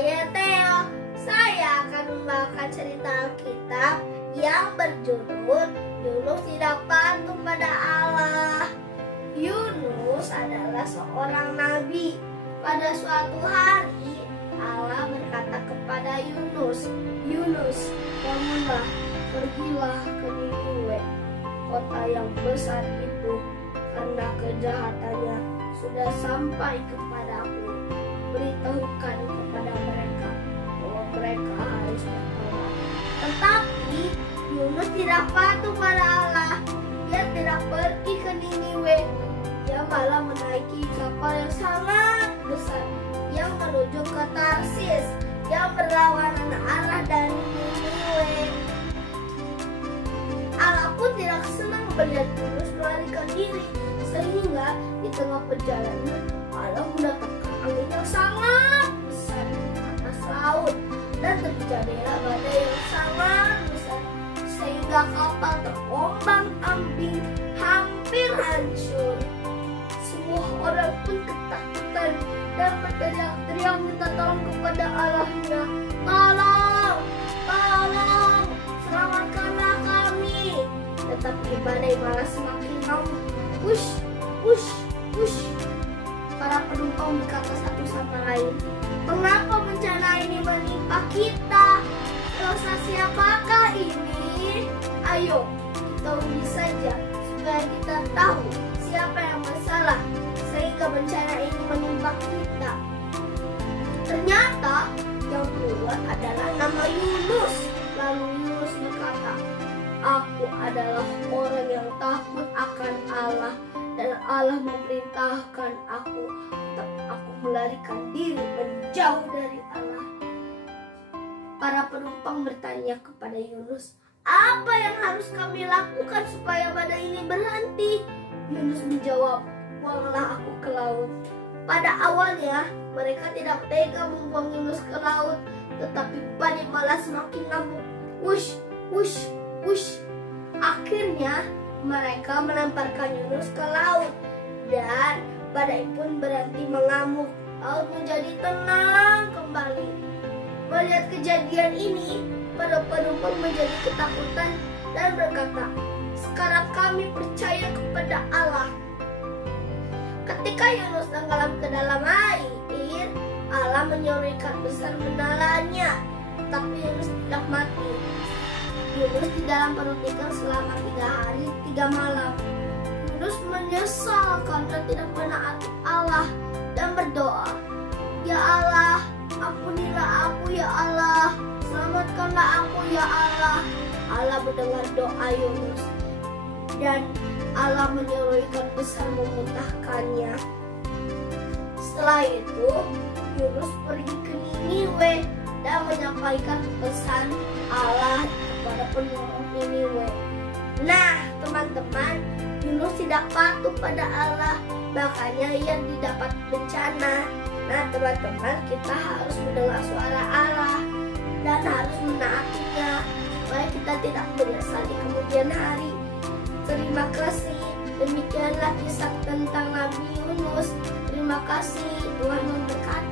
saya Theo. Saya akan membawakan cerita Alkitab yang berjudul Yunus tidak patuh pada Allah. Yunus adalah seorang nabi. Pada suatu hari Allah berkata kepada Yunus, "Yunus, bangunlah, pergilah ke Niniwe, kota yang besar itu, karena kejahatannya sudah sampai kepadaku. Beritahukan kepada mereka bahwa mereka harus bertobat." Tetapi Yunus tidak patuh pada Allah. Dia tidak pergi ke Niniwe. Dia malah menaiki kapal yang sangat besar yang menuju ke Tarsis yang berlawanan arah dari Niniwe. Allah pun tidak senang melihat Yunus melarikan diri, sehingga di tengah perjalanan Allah mendatangkan angin yang sangat besar di atas laut, dan terjadilah badai yang sangat besar sehingga kapal terombang-ambing hampir hancur. Semua orang pun ketakutan dan berteriak-teriak minta tolong kepada Allahnya. "Tolong, tolong, selamatkanlah kami." Tetapi badai malah semakin ngamuk. Wush, wush, wush. Para penumpang berkata satu sama lain, "Mengapa bencana ini menimpa kita? Dosa siapakah ini? Ayo, kita uji saja supaya kita tahu siapa yang bersalah sehingga bencana ini menimpa kita." Ternyata yang keluar adalah nama Yunus. Lalu Yunus berkata, "Aku adalah orang yang takut akan Allah, dan Allah memerintahkan aku untuk aku melarikan diri menjauh dari Allah." Para penumpang bertanya kepada Yunus, "Apa yang harus kami lakukan supaya badai ini berhenti?" Yunus menjawab, "Buanglah aku ke laut." Pada awalnya mereka tidak tega membuang Yunus ke laut, tetapi badai malah semakin ngamuk. Wush, wush, wush. Akhirnya mereka melemparkan Yunus ke laut, dan badai pun berhenti mengamuk. Laut menjadi tenang kembali. Melihat kejadian ini, para penumpang menjadi ketakutan dan berkata, "Sekarang kami percaya kepada Allah." Ketika Yunus tenggelam ke dalam air, Allah menyuruh ikan besar menelannya, tetapi Yunus tidak mati. Yunus di dalam perut ikan selama 3 hari 3 malam. Yunus menyesal karena tidak menaati Allah dan berdoa, "Ya Allah, ampunilah aku ya Allah, selamatkanlah aku ya Allah." Allah mendengar doa Yunus, dan Allah menyuruh ikan besar memuntahkannya. Setelah itu Yunus pergi ke Niniwe dan menyampaikan pesan Allah kepada penduduk Niniwe. Nah, teman-teman, Yunus tidak patuh pada Allah, makanya ia didapat bencana. Nah, teman-teman, kita harus mendengar suara Allah dan harus menaatinya supaya kita tidak menyesal di kemudian hari. Terima kasih. Demikianlah kisah tentang Nabi Yunus. Terima kasih. Tuhan memberkati.